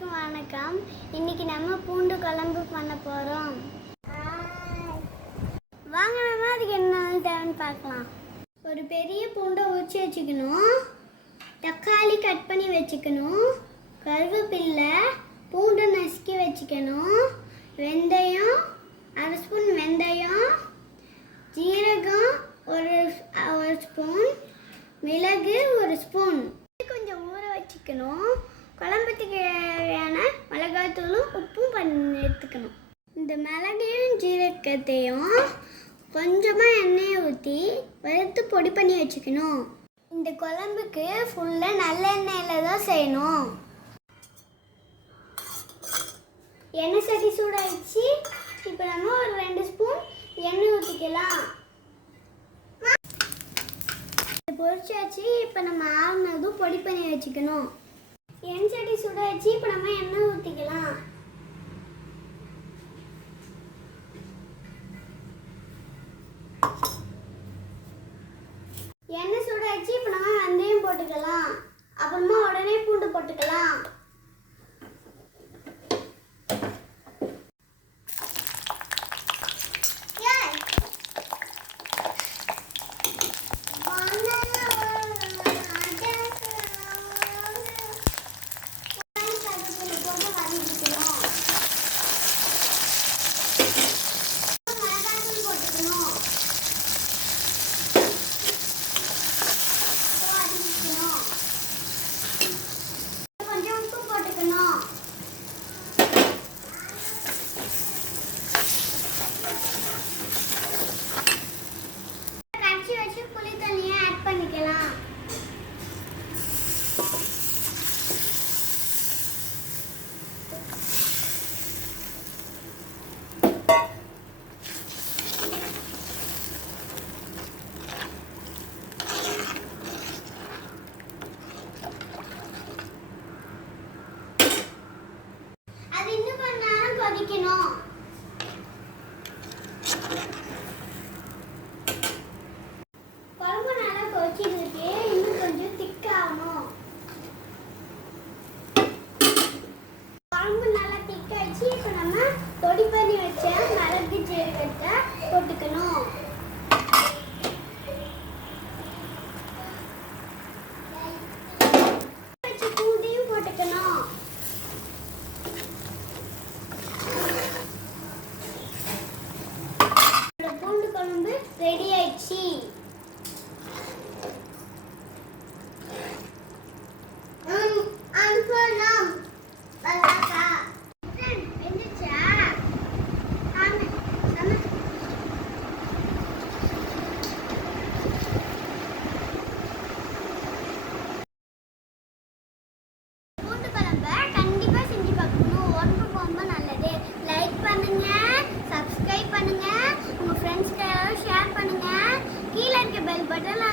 எல்லாருக்கும் வணக்கம். இன்னைக்கு நம்ம பூண்டு குழம்பு பண்ண போறோம். வாங்க நம்ம அதுக்கு என்ன தேவைன்னு பார்க்கலாம். ஒரு பெரிய பூண்டை உரிச்சு வச்சுக்கணும். தக்காளி கட் பண்ணி வச்சுக்கணும். கருவேப்பில்லை பூண்டு நசுக்கி வச்சுக்கணும். வெந்தயம் அரை ஸ்பூன் வெந்தயம் ஜீரகம் ஒரு ஒரு ஸ்பூன் மிளகு ஒரு ஸ்பூன். கொஞ்சம் ஊற வச்சுக்கணும். குழம்புக்கு தேவையான மிளகாத்தூளும் உப்பும் பண்ணி எடுத்துக்கணும் இந்த மிளகையும் ஜீரகத்தையும் கொஞ்சமாக எண்ணெயை ஊற்றி வறுத்து பொடி பண்ணி வச்சுக்கணும். இந்த குழம்புக்கு ஃபுல்லாக நல்லெண்ணெயில் தான் செய்யணும். எண்ணெய் சட்டி சூடாயிடுச்சு. இப்போ நம்ம ஒரு ரெண்டு ஸ்பூன் எண்ணெய் ஊற்றிக்கலாம் பொரிச்சாச்சு. இப்போ நம்ம ஆறுனதும் பொடி பண்ணி வச்சுக்கணும். எண்ணெய் வச்சு இப்போ நம்ம எண்ணெய் ஊற்றிக்கலாம் எண்ணெய் சூடாச்சு இப்போ நம்ம வெந்தயம் போட்டுக்கலாம். அப்புறமா உடனே பூண்டு போட்டுக்கலாம். அது இன்னும் கொஞ்ச நேரம் கொதிக்கணும் குழம்பு நல்லா கொதிச்சிட்டு இருக்கு இன்னும் கொஞ்சம் திக்காகணும் குழம்பு நல்லா திக்காயிடுச்சு இப்போ நம்ம பொடி பண்ணி வச்ச மிளகு ஜீரகத்தை போட்டுக்கணும் வச்ச பூண்டையும் போட்டுக்கணும். நம்ம கண்டிப்பாக செஞ்சு பார்க்கணும். உடம்புக்கு ரொம்ப நல்லது. லைக் பண்ணுங்க சப்ஸ்கிரைப் பண்ணுங்க உங்கள் ஃப்ரெண்ட்ஸ்க்கு ஷேர் பண்ணுங்க. கீழே இருக்க பெல் பட்டன்